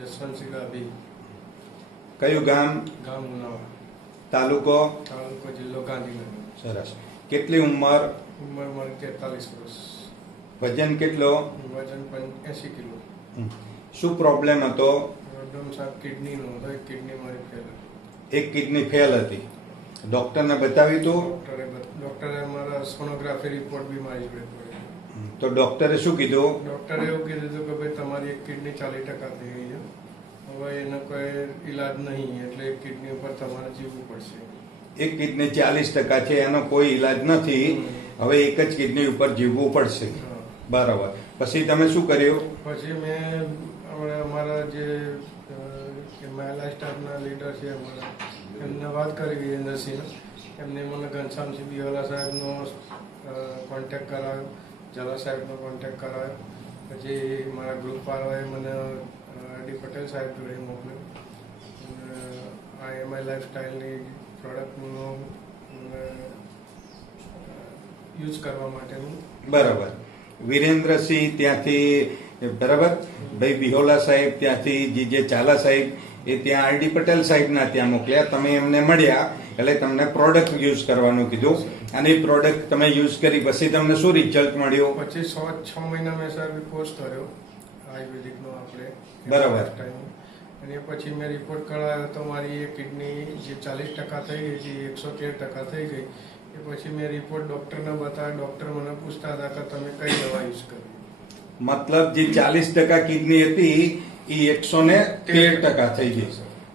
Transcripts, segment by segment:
જસવંતસિંહ ગાભી. કયું ગામ? ગામ ઉનાવા. તાલુકો? તાલુકો જિલ્લો ગાંધીનગર. સરસ. કેટલી ઉંમર? ઉંમર મારી તેતાલીસ વર્ષ. વજન કેટલો? વજન પણ એંસી કિલો. શું પ્રોબ્લેમ હતો? પ્રોબ્લેમ સાહેબ કિડનીનો હતો. એક કિડની મારી ફેલ હતી. એક કિડની ફેલ હતી. ડોક્ટરને બતાવ્યું હતું ડોક્ટરે ડોક્ટરે મારા સોનોગ્રાફી રિપોર્ટ બી મારી જોડે. તો ડોક્ટરે શું કીધું? ડોક્ટરે એવું કીધું કે ભાઈ તમારી એક કિડની ચાલીસ ટકા થઈ ગઈ છે. હવે એનો કોઈ ઈલાજ નહીં એટલે એક કિડની ઉપર તમારે જીવવું પડશે. એક કિડની ચાલીસ ટકા છે એનો કોઈ ઈલાજ નથી. હવે એક જ કિડની ઉપર જીવવું પડશે. બરાબર. પછી તમે શું કર્યું? પછી મેં અમારા જે મહિલા સ્ટાફના લીડર છે અમારા એમને વાત કરી વિરેન્દ્રસિંહ એમને મને ઘનશ્યામસિંહ બિવાલા સાહેબનો કોન્ટેક કરાવ્યો ઝાલા સાહેબનો કોન્ટેક કરાવ્યો પછી મારા ગ્રુપ વાળાએ મને ડી પટેલ સાહેબ જોડે મોકલ્યો. આ એમઆઈ લાઈફસ્ટાઈલની પ્રોડક્ટનો યુઝ કરવા માટેનું. બરાબર. વિરેન્દ્રસિંહ ત્યાંથી, બરાબર? ભાઈ બિહોલા સાહેબ ત્યાંથી જે ચાલા સાહેબ એ ત્યાં આરડી પટેલ સાહેબના ત્યાં મોકલ્યા. તમે એમને મળ્યા એટલે તમને પ્રોડક્ટ યુઝ કરવાનું કીધું. અને એ પ્રોડક્ટ તમે યુઝ કરી પછી તમને શું રિઝલ્ટ મળ્યું? પછી છ છ મહિના મેં સર કોર્સ કર્યો આયુર્વેદિકનો આપણે. બરાબર. અને પછી મેં રિપોર્ટ કરાવ્યો તો મારી એ કિડની જે ચાલીસ ટકા થઈ ગઈ હતી એકસો તેર ટકા થઈ ગઈ એ પછી મેં રિપોર્ટ ડૉક્ટરને બતાવ્યો. ડૉક્ટર મને પૂછતા હતા કે તમે કઈ દવા યુઝ કરી? મતલબ જે ચાલીસ ટકા કિડની હતી એ એકસો ને તેર ટકા થઈ ગઈ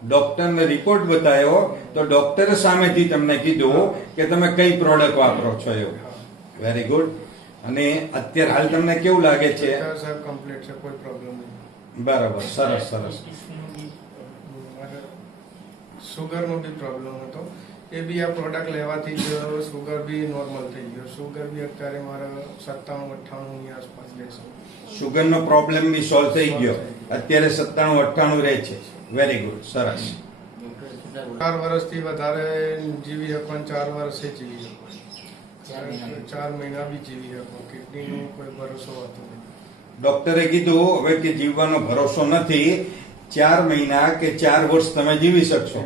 ડોક્ટરને રિપોર્ટ બતાવ્યો તો ડોક્ટર સામેથી તમને કીધું કે તમે કઈ પ્રોડક્ટ વાપરો છો એવું. વેરી ગુડ અને અત્યારે હાલ તમને કેવું લાગે છે? અત્યારે સાહેબ કમ્પ્લીટ છે કોઈ પ્રોબ્લેમ નહીં. બરાબર સરસ સરસ. સુગરનો બી પ્રોબ્લેમ હતો. એ બી આ પ્રોડક્ટ લેવાથી જ સુગર બી નોર્મલ થઈ ગયો. સુગર બી અત્યારે મારા સત્તાણું અઠ્ઠાણું ની આસપાસ રહે છે. શુગરનો પ્રોબ્લેમ બી સોલ્વ થઈ ગયો. અત્યારે સત્તાણું અઠ્ઠાણું રહે છે. વેરી ગુડ સરસ. ચાર વર્ષથી વધારે જીવી શકો ચાર વર્ષે જીવી શકો ચાર મહિના. બી જીવી શકો કિડનીનો કોઈ ભરોસો હતો નથી ડોક્ટરે કીધું હવે કે જીવવાનો ભરોસો નથી. ચાર મહિના કે ચાર વર્ષ તમે જીવી શકશો.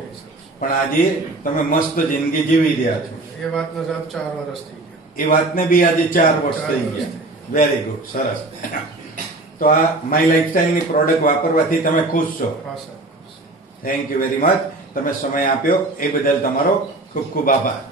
પણ આજે તમે મસ્ત જિંદગી જીવી રહ્યા છો. એ વાતનો સાહેબ ચાર વર્ષ થઈ ગયા. એ વાતને બી આજે ચાર વર્ષ થઈ ગયા. વેરી ગુડ સરસ. તો આ માય લાઈફસ્ટાઈલની પ્રોડક્ટ વાપરવાથી તમે ખુશ છો? હા sir thank you very much તમે સમય આપ્યો. એ બદલ તમારો ખૂબ ખૂબ આભાર.